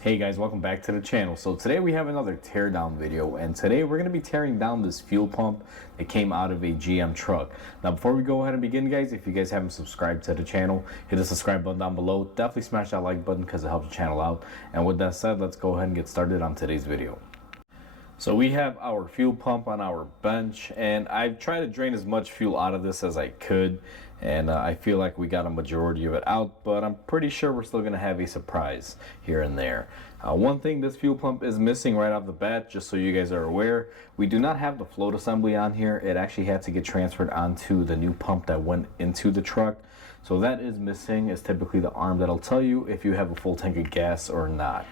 Hey guys, welcome back to the channel. So today we have another teardown video, and today we're going to be tearing down this fuel pump that came out of a GM truck. Now before we go ahead and begin, guys, if you guys haven't subscribed to the channel, hit the subscribe button down below. Definitely smash that like button because it helps the channel out. And with that said, let's go ahead and get started on today's video. So we have our fuel pump on our bench, and I've tried to drain as much fuel out of this as I could, and I feel like we got a majority of it out, but I'm pretty sure we're still going to have a surprise here and there. One thing this fuel pump is missing right off the bat, just so you guys are aware, we do not have the float assembly on here. It actually had to get transferred onto the new pump that went into the truck. So that is missing. Is typically the arm that'll tell you if you have a full tank of gas or not.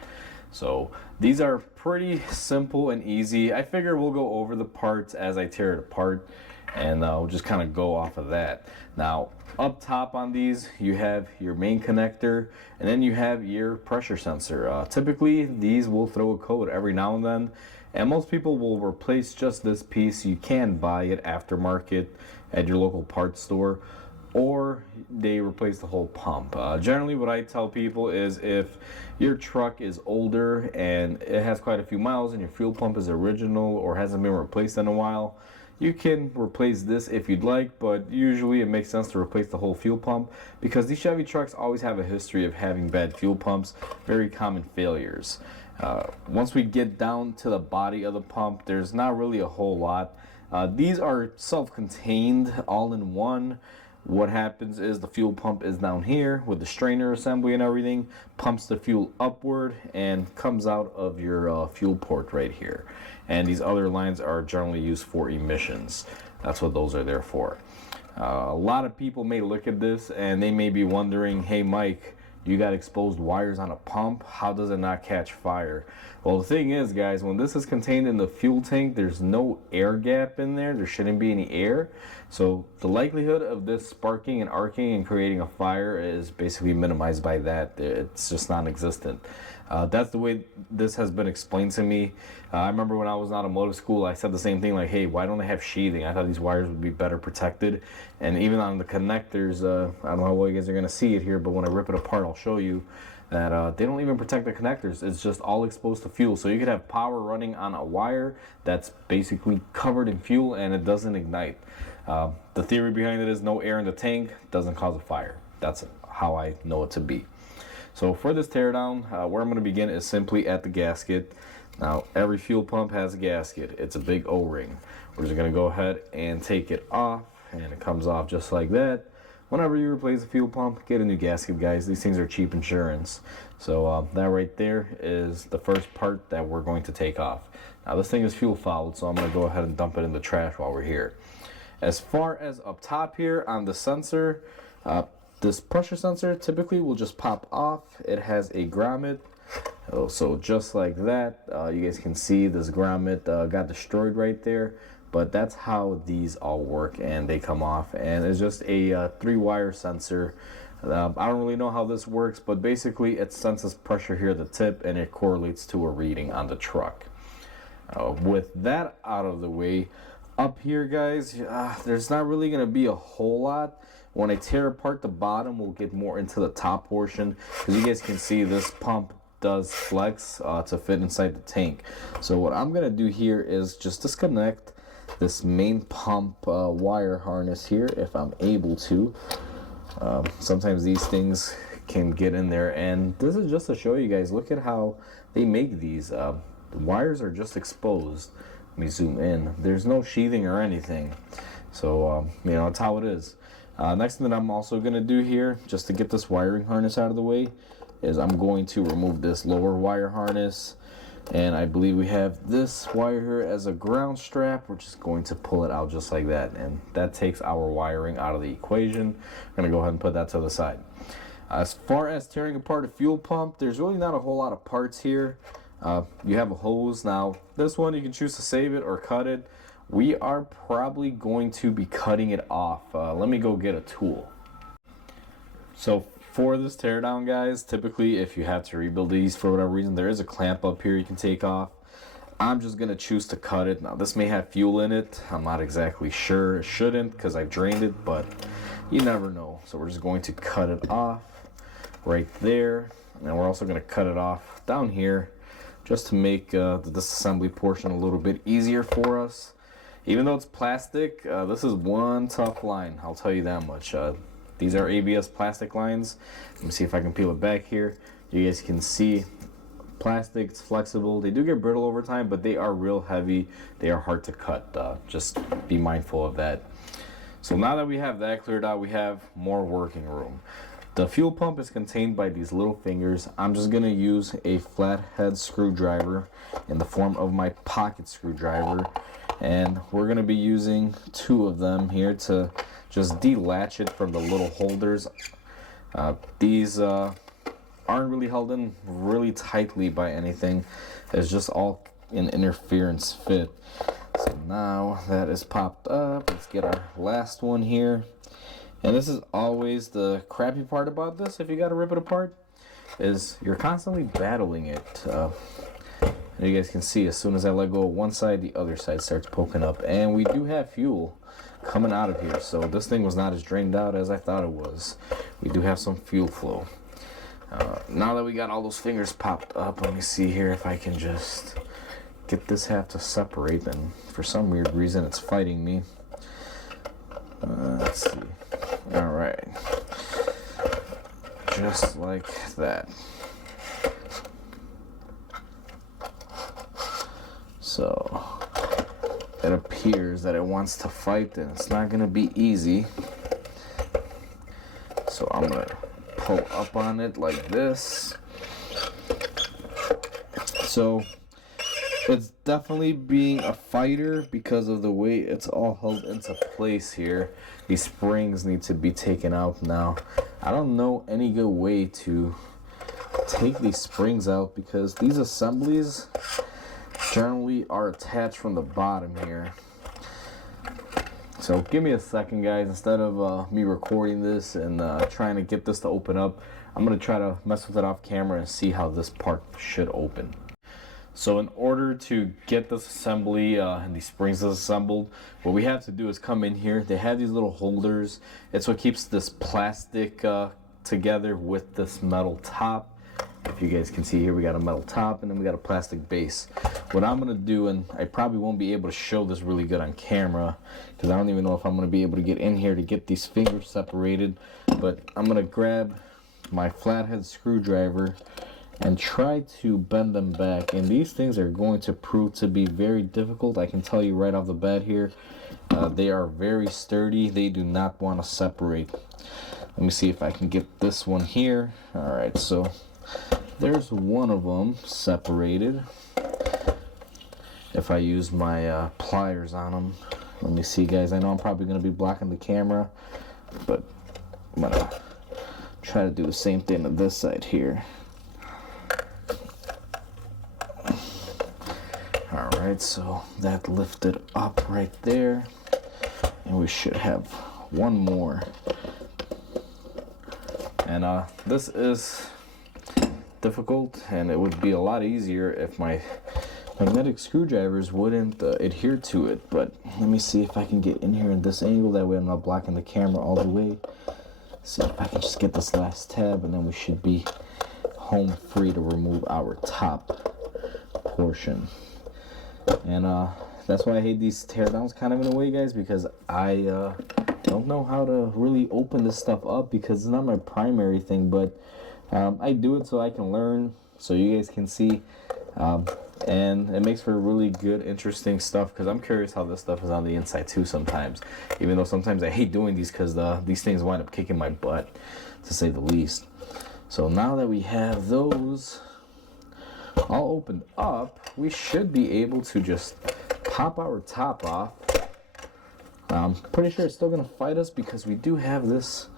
So these are pretty simple and easy. I figure we'll go over the parts as I tear it apart, and we'll just kind of go off of that. Now up top on these you have your main connector, and then you have your pressure sensor. Typically these will throw a code every now and then, and most people will replace just this piece. You can buy it aftermarket at your local parts store, or they replace the whole pump. Generally what I tell people is if your truck is older and it has quite a few miles and your fuel pump is original or hasn't been replaced in a while, you can replace this if you'd like, but usually it makes sense to replace the whole fuel pump because these Chevy trucks always have a history of having bad fuel pumps, very common failures. Once we get down to the body of the pump, there's not really a whole lot. These are self-contained, all in one. What happens is the fuel pump is down here with the strainer assembly and everything, pumps the fuel upward and comes out of your fuel port right here. And these other lines are generally used for emissions. That's what those are there for. A lot of people may look at this and they may be wondering, hey Mike, you got exposed wires on a pump, how does it not catch fire? Well, the thing is, guys, when this is contained in the fuel tank, there's no air gap in there. There shouldn't be any air, so the likelihood of this sparking and arcing and creating a fire is basically minimized by that. It's just non-existent. That's the way this has been explained to me. I remember when I was in automotive school, I said the same thing, like, hey, why don't they have sheathing? I thought these wires would be better protected. And even on the connectors, I don't know how well you guys are going to see it here, but when I rip it apart, I'll show you that they don't even protect the connectors. It's just all exposed to fuel. So you could have power running on a wire that's basically covered in fuel and it doesn't ignite. The theory behind it is no air in the tank doesn't cause a fire. That's how I know it to be. So for this teardown, where I'm going to begin is simply at the gasket. Now every fuel pump has a gasket. It's a big O-ring. We're just going to go ahead and take it off, and it comes off just like that. Whenever you replace a fuel pump, get a new gasket, guys. These things are cheap insurance. So that right there is the first part that we're going to take off. Now this thing is fuel fouled, so I'm going to go ahead and dump it in the trash while we're here. As far as up top here on the sensor, this pressure sensor typically will just pop off. It has a grommet. So just like that, you guys can see this grommet got destroyed right there. But that's how these all work, and they come off. And it's just a 3-wire sensor. I don't really know how this works, but basically it senses pressure here at the tip and it correlates to a reading on the truck. With that out of the way, up here, guys, there's not really going to be a whole lot. When I tear apart the bottom, we'll get more into the top portion, because you guys can see this pump does flex to fit inside the tank. So what I'm going to do here is just disconnect this main pump wire harness here, if I'm able to. Sometimes these things can get in there, and this is just to show you guys, look at how they make these. The wires are just exposed. Let me zoom in. There's no sheathing or anything, so you know, that's how it is. Next thing that I'm also going to do here, just to get this wiring harness out of the way, is I'm going to remove this lower wire harness, and I believe we have this wire here as a ground strap. We're just going to pull it out just like that, and that takes our wiring out of the equation. I'm going to go ahead and put that to the side. As far as tearing apart a fuel pump, there's really not a whole lot of parts here. You have a hose. Now this one, you can choose to save it or cut it. We are probably going to be cutting it off. Let me go get a tool. So for this teardown, guys, typically if you have to rebuild these for whatever reason, there is a clamp up here you can take off. I'm just going to choose to cut it. Now this may have fuel in it. I'm not exactly sure. It shouldn't, because I've drained it, but you never know. So we're just going to cut it off right there. and we're also going to cut it off down here just to make the disassembly portion a little bit easier for us. Even though it's plastic, this is one tough line, I'll tell you that much. These are ABS plastic lines. Let me see if I can peel it back here. You guys can see plastic, it's flexible. They do get brittle over time, but they are real heavy. They are hard to cut. Just be mindful of that. So now that we have that cleared out, we have more working room. The fuel pump is contained by these little fingers. I'm just gonna use a flathead screwdriver in the form of my pocket screwdriver, and we're gonna be using 2 of them here to just delatch it from the little holders. These aren't really held in really tightly by anything. It's just all an interference fit. So now that is popped up, let's get our last one here. And this is always the crappy part about this, if you gotta rip it apart, is you're constantly battling it. You guys can see as soon as I let go of one side, the other side starts poking up. And we do have fuel coming out of here, so this thing was not as drained out as I thought it was. We do have some fuel flow. Now that we got all those fingers popped up, let me see here if I can just get this half to separate, and for some weird reason it's fighting me. Let's see. Alright. Just like that. So it appears that it wants to fight, and it's not going to be easy. So I'm going to pull up on it like this. So it's definitely being a fighter because of the way it's all held into place here. These springs need to be taken out now. I don't know any good way to take these springs out because these assemblies generally are attached from the bottom here. So give me a second, guys. Instead of me recording this and trying to get this to open up, I'm going to try to mess with it off camera and see how this part should open. So in order to get this assembly and these springs disassembled, what we have to do is come in here. They have these little holders. It's what keeps this plastic together with this metal top. If you guys can see here, we got a metal top and then we got a plastic base. What I'm gonna do, and I probably won't be able to show this really good on camera because I don't even know if I'm gonna be able to get in here to get these fingers separated, but I'm gonna grab my flathead screwdriver and try to bend them back, and these things are going to prove to be very difficult. I can tell you right off the bat here, they are very sturdy. They do not want to separate. Let me see if I can get this one here. Alright, so there's one of them separated. If I use my pliers on them, let me see, guys. I know I'm probably going to be blocking the camera, but I'm going to try to do the same thing to this side here. Alright, so that lifted up right there, and we should have one more. And this is difficult, and it would be a lot easier if my magnetic screwdrivers wouldn't adhere to it. But let me see if I can get in here in this angle, that way I'm not blocking the camera all the way. See if I can just get this last tab, and then we should be home free to remove our top portion. And that's why I hate these teardowns kind of in a way, guys, because I don't know how to really open this stuff up because it's not my primary thing, but I do it so I can learn, so you guys can see, and it makes for really good, interesting stuff because I'm curious how this stuff is on the inside too sometimes, even though sometimes I hate doing these because these things wind up kicking my butt, to say the least. So now that we have those all opened up, we should be able to just pop our top off. I'm pretty sure it's still going to fight us because we do have this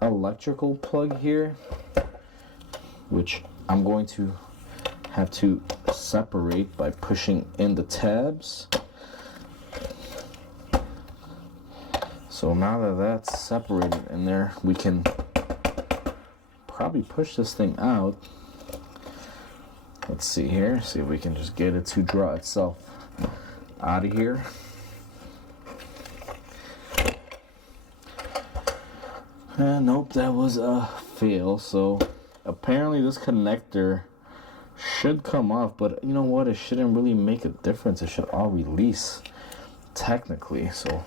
electrical plug here, which I'm going to have to separate by pushing in the tabs. So now that that's separated in there, we can probably push this thing out. Let's see here, see if we can just get it to draw itself out of here. And nope, that was a fail. So apparently this connector should come off, but you know what, it shouldn't really make a difference. It should all release technically. So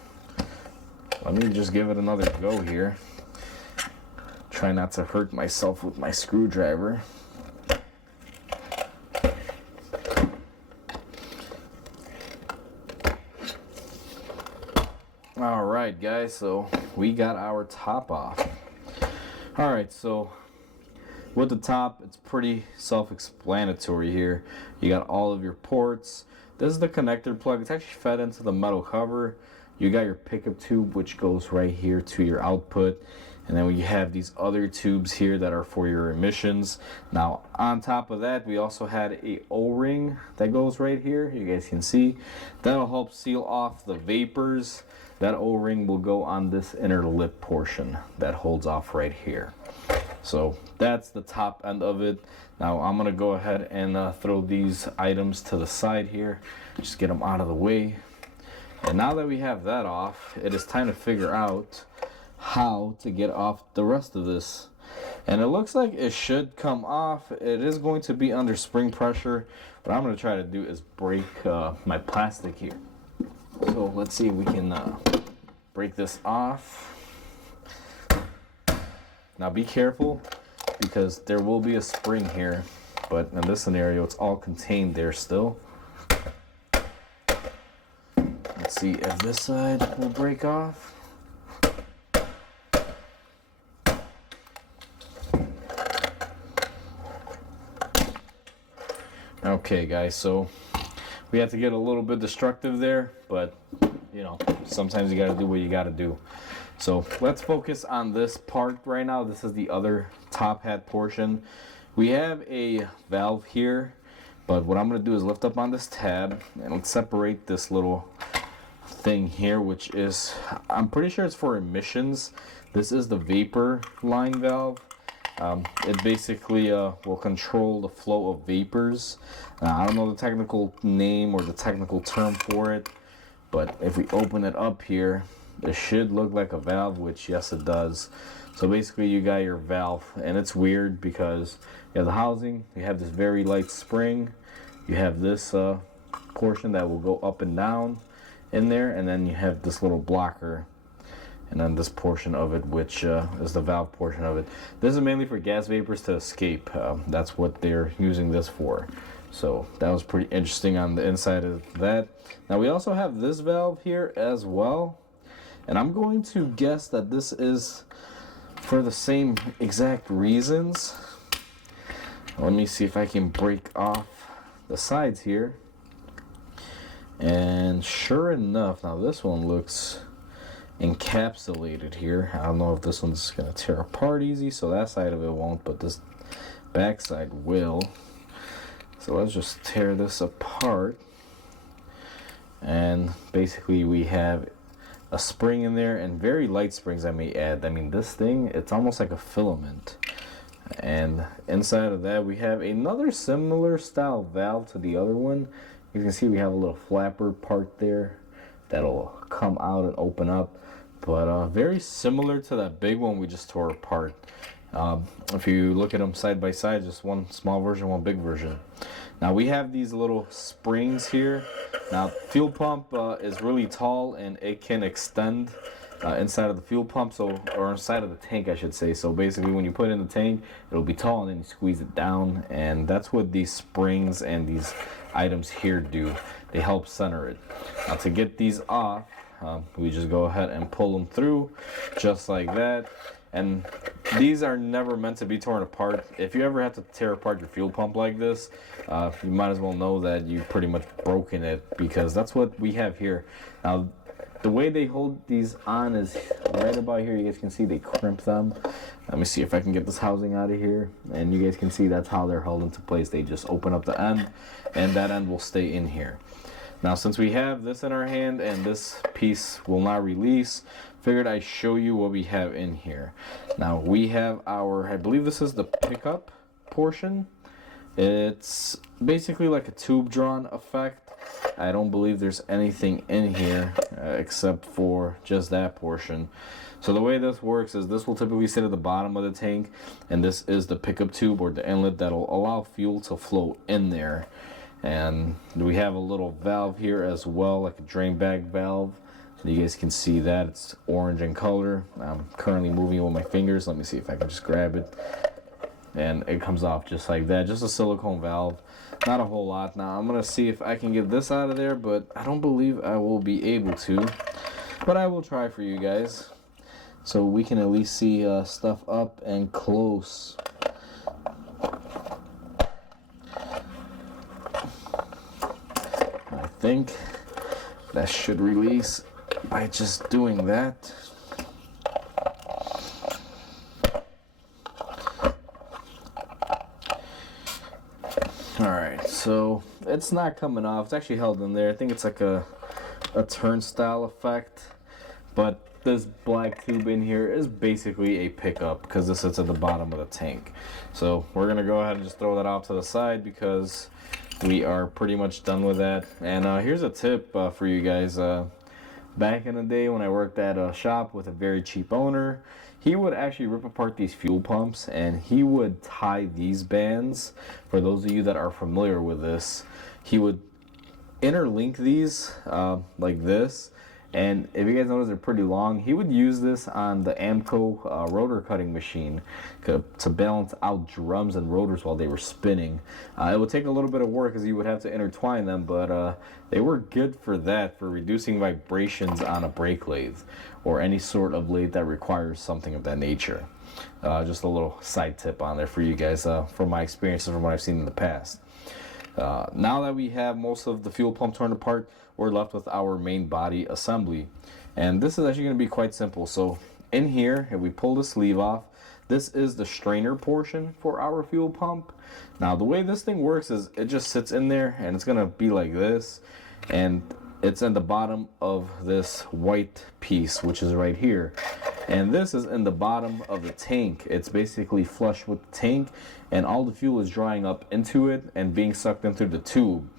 let me just give it another go here. Try not to hurt myself with my screwdriver. Alright guys, so we got our top off. Alright, so with the top, it's pretty self-explanatory here. You got all of your ports. This is the connector plug. It's actually fed into the metal cover. You got your pickup tube, which goes right here to your output. And then we have these other tubes here that are for your emissions. Now, on top of that, we also had a O-ring that goes right here. You guys can see. That'll help seal off the vapors. That O-ring will go on this inner lip portion that holds off right here. So that's the top end of it. Now I'm gonna go ahead and throw these items to the side here. Just get them out of the way. And now that we have that off, it is time to figure out how to get off the rest of this. And it looks like it should come off. It is going to be under spring pressure. What I'm going to try to do is break my plastic here. So let's see if we can break this off. Now be careful because there will be a spring here, but in this scenario it's all contained there still. Let's see if this side will break off. Okay guys, so we have to get a little bit destructive there, but you know, sometimes you gotta do what you gotta do. So let's focus on this part right now. This is the other top hat portion. We have a valve here, but what I'm gonna do is lift up on this tab and let's separate this little thing here, which is, I'm pretty sure it's for emissions. This is the vapor line valve. It basically will control the flow of vapors. I don't know the technical name or the technical term for it, but if we open it up here, it should look like a valve, which yes it does. So basically you got your valve, and it's weird because you have the housing, you have this very light spring, you have this portion that will go up and down in there, and then you have this little blocker, and then this portion of it, which is the valve portion of it. This is mainly for gas vapors to escape. That's what they're using this for. So that was pretty interesting on the inside of that. Now we also have this valve here as well, and I'm going to guess that this is for the same exact reasons. Let me see if I can break off the sides here. And sure enough, now this one looks encapsulated here. I don't know if this one's gonna tear apart easy, so that side of it won't, but this back side will. So let's just tear this apart, and basically we have a spring in there, and very light springs I may add. I mean, this thing, it's almost like a filament. And inside of that we have another similar style valve to the other one. You can see we have a little flapper part there that'll come out and open up, but very similar to that big one we just tore apart. If you look at them side by side, just one small version, one big version. Now we have these little springs here. Now fuel pump is really tall, and it can extend inside of the fuel pump, so, or inside of the tank I should say. So basically when you put it in the tank, it'll be tall, and then you squeeze it down, and that's what these springs and these items here do. They help center it. Now to get these off, we just go ahead and pull them through just like that. And these are never meant to be torn apart. If you ever have to tear apart your fuel pump like this, you might as well know that you've pretty much broken it, because that's what we have here. Now, the way they hold these on is right about here. You guys can see they crimp them. Let me see if I can get this housing out of here. And you guys can see that's how they're held into place. They just open up the end, and that end will stay in here. Now, since we have this in our hand and this piece will not release, figured I'd show you what we have in here. Now we have our, I believe this is the pickup portion. It's basically like a tube drawn effect. I don't believe there's anything in here except for just that portion. So the way this works is this will typically sit at the bottom of the tank, and this is the pickup tube or the inlet that'll allow fuel to flow in there. And we have a little valve here as well, like a drain bag valve. You guys can see that it's orange in color. I'm currently moving it with my fingers. Let me see if I can just grab it. And it comes off just like that, just a silicone valve, not a whole lot. Now I'm gonna see if I can get this out of there, but I don't believe I will be able to, but I will try for you guys so we can at least see stuff up and close. I think that should release by just doing that. Alright, so it's not coming off. It's actually held in there. I think it's like a turnstile effect. But this black tube in here is basically a pickup because this sits at the bottom of the tank. So we're going to go ahead and just throw that off to the side because we are pretty much done with that. And here's a tip for you guys. Back in the day when I worked at a shop with a very cheap owner, he would actually rip apart these fuel pumps and he would tie these bands. For those of you that are familiar with this, he would interlink these like this. And if you guys notice, they're pretty long. He would use this on the Amco rotor cutting machine to balance out drums and rotors while they were spinning. It would take a little bit of work because you would have to intertwine them, but they were good for that, for reducing vibrations on a brake lathe or any sort of lathe that requires something of that nature. Just a little side tip on there for you guys from my experiences from what I've seen in the past. Now that we have most of the fuel pump torn apart, we're left with our main body assembly. And this is actually going to be quite simple. So in here, if we pull the sleeve off, this is the strainer portion for our fuel pump. Now the way this thing works is it just sits in there and it's going to be like this. And it's in the bottom of this white piece, which is right here. And this is in the bottom of the tank. It's basically flush with the tank, and all the fuel is drying up into it and being sucked in through the tube.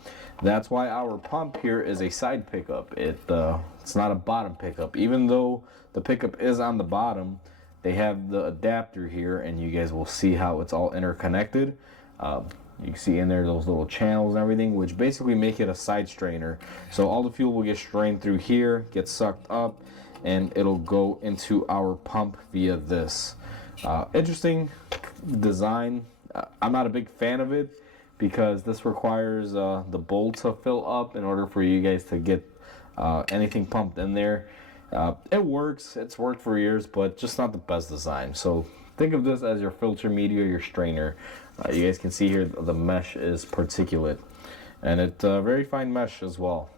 That's why our pump here is a side pickup. It's not a bottom pickup. Even though the pickup is on the bottom, they have the adapter here, and you guys will see how it's all interconnected. You can see in there those little channels and everything, which basically make it a side strainer. So all the fuel will get strained through here, get sucked up, and it'll go into our pump via this. Interesting design. I'm not a big fan of it because this requires the bowl to fill up in order for you guys to get anything pumped in there. It works. It's worked for years, but just not the best design. So think of this as your filter media, your strainer. You guys can see here the mesh is particulate, and it's very fine mesh as well.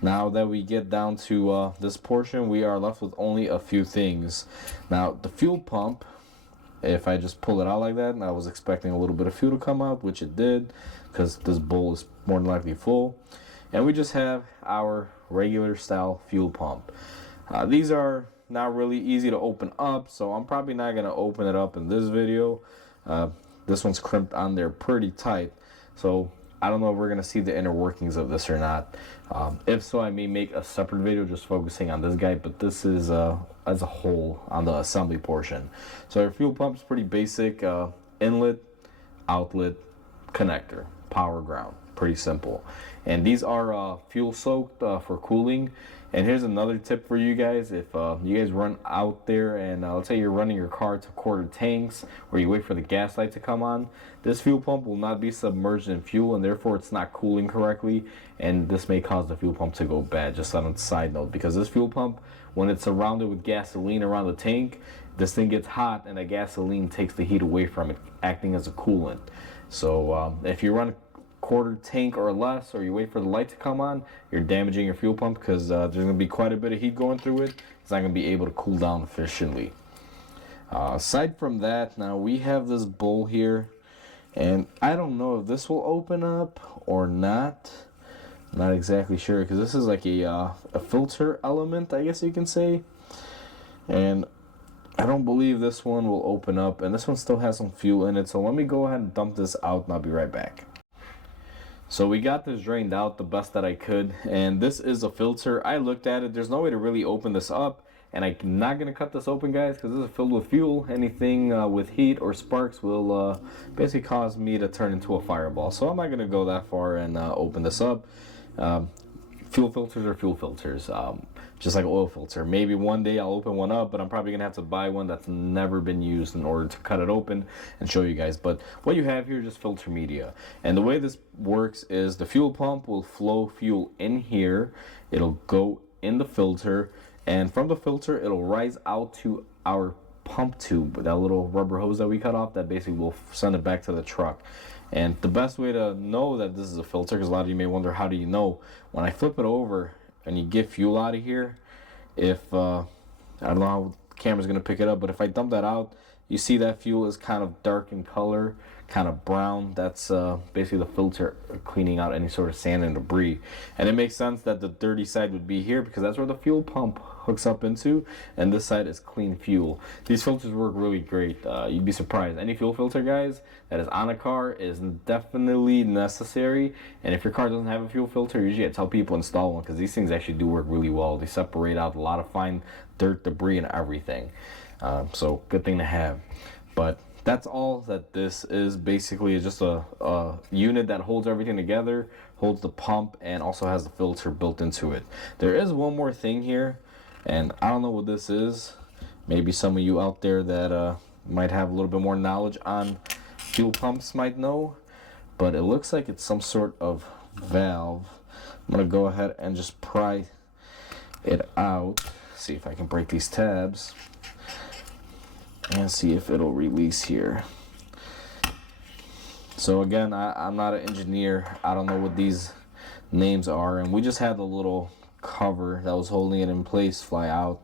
Now that we get down to this portion, we are left with only a few things. Now the fuel pump, if I just pull it out like that, and I was expecting a little bit of fuel to come out, which it did, because this bowl is more than likely full. And we just have our regular style fuel pump. These are not really easy to open up, so I'm probably not going to open it up in this video. This one's crimped on there pretty tight, so I don't know if we're going to see the inner workings of this or not. If so, I may make a separate video just focusing on this guy, but this is as a whole on the assembly portion. So our fuel pump is pretty basic. Inlet, outlet, connector, power, ground. Pretty simple. And these are fuel soaked for cooling. And here's another tip for you guys. If you guys run out there and let's say you're running your car to quarter tanks or you wait for the gas light to come on, this fuel pump will not be submerged in fuel and therefore it's not cooling correctly, and this may cause the fuel pump to go bad. Just on a side note, because this fuel pump, when it's surrounded with gasoline around the tank, this thing gets hot and the gasoline takes the heat away from it, acting as a coolant. So if you run quarter tank or less, or you wait for the light to come on, you're damaging your fuel pump because there's going to be quite a bit of heat going through it. It's not going to be able to cool down efficiently. Aside from that, now we have this bowl here, and I don't know if this will open up or not. I'm not exactly sure because this is like a filter element, I guess you can say, and I don't believe this one will open up, and this one still has some fuel in it. So let me go ahead and dump this out and I'll be right back. So we got this drained out the best that I could, and this is a filter. I looked at it, there's no way to really open this up, and I'm not going to cut this open, guys, because this is filled with fuel. Anything with heat or sparks will basically cause me to turn into a fireball. So I'm not going to go that far and open this up. Fuel filters are fuel filters, just like an oil filter. Maybe one day I'll open one up, but I'm probably gonna have to buy one that's never been used in order to cut it open and show you guys. But what you have here is just filter media, and the way this works is the fuel pump will flow fuel in here. It'll go in the filter, and from the filter it'll rise out to our pump tube, that little rubber hose that we cut off, that basically will send it back to the truck. And the best way to know that this is a filter, because a lot of you may wonder, how do you know? When I flip it over and you get fuel out of here, if I don't know how the camera's gonna pick it up, but if I dump that out, you see that fuel is kind of dark in color, kind of brown. That's basically the filter cleaning out any sort of sand and debris. And it makes sense that the dirty side would be here, because that's where the fuel pump hooks up into, and this side is clean fuel. These filters work really great. You'd be surprised. Any fuel filter, guys, that is on a car is definitely necessary. And if your car doesn't have a fuel filter, usually I tell people install one, because these things actually do work really well. They separate out a lot of fine dirt, debris, and everything. So good thing to have. But that's all that this is. Basically, it's just a unit that holds everything together, holds the pump, and also has the filter built into it. There is one more thing here, and I don't know what this is. Maybe some of you out there that might have a little bit more knowledge on fuel pumps might know, but it looks like it's some sort of valve. I'm gonna go ahead and just pry it out, see if I can break these tabs and see if it'll release here. So again, I'm not an engineer. I don't know what these names are, and we just had the little cover that was holding it in place fly out.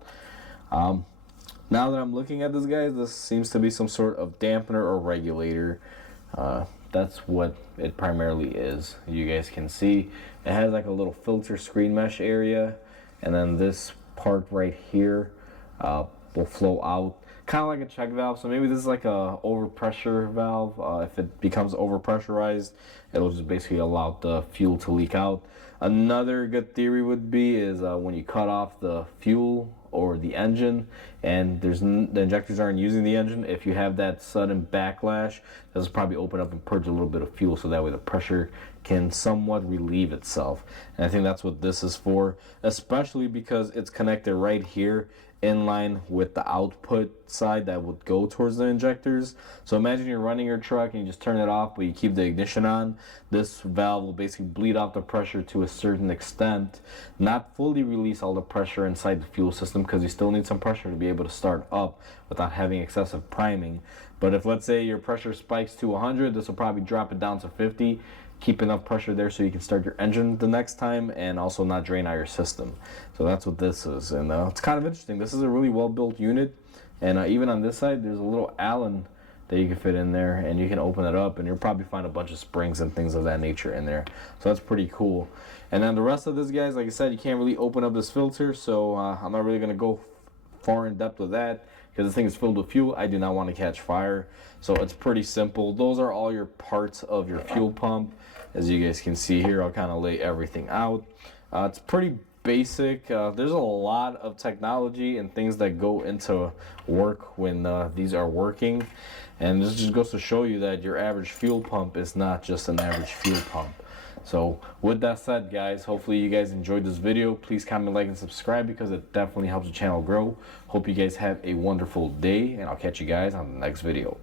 Now that I'm looking at this, guys, this seems to be some sort of dampener or regulator. That's what it primarily is. You guys can see it has like a little filter screen mesh area, and then this part right here will flow out, kind of like a check valve. So maybe this is like a overpressure valve. If it becomes overpressurized, it'll just basically allow the fuel to leak out. Another good theory would be is when you cut off the fuel or the engine, and the injectors aren't using the engine, if you have that sudden backlash, this will probably open up and purge a little bit of fuel, so that way the pressure can somewhat relieve itself. And I think that's what this is for, especially because it's connected right here in line with the output side that would go towards the injectors. So imagine you're running your truck and you just turn it off, but you keep the ignition on. This valve will basically bleed out the pressure to a certain extent, not fully release all the pressure inside the fuel system, because you still need some pressure to be able to start up without having excessive priming. But if, let's say, your pressure spikes to 100, this will probably drop it down to 50. Keep enough pressure there so you can start your engine the next time and also not drain out your system. So that's what this is, and it's kind of interesting. This is a really well built unit, and even on this side there's a little Allen that you can fit in there, and you can open it up and you'll probably find a bunch of springs and things of that nature in there. So that's pretty cool. And then the rest of this, guys, like I said, you can't really open up this filter, so I'm not really going to go far in depth with that, because this thing is filled with fuel. I do not want to catch fire, so it's pretty simple. Those are all your parts of your fuel pump. As you guys can see here, I'll kind of lay everything out. It's pretty basic. There's a lot of technology and things that go into work when these are working, and this just goes to show you that your average fuel pump is not just an average fuel pump. So with that said, guys, hopefully you guys enjoyed this video. Please comment, like, and subscribe, because it definitely helps the channel grow. Hope you guys have a wonderful day, and I'll catch you guys on the next video.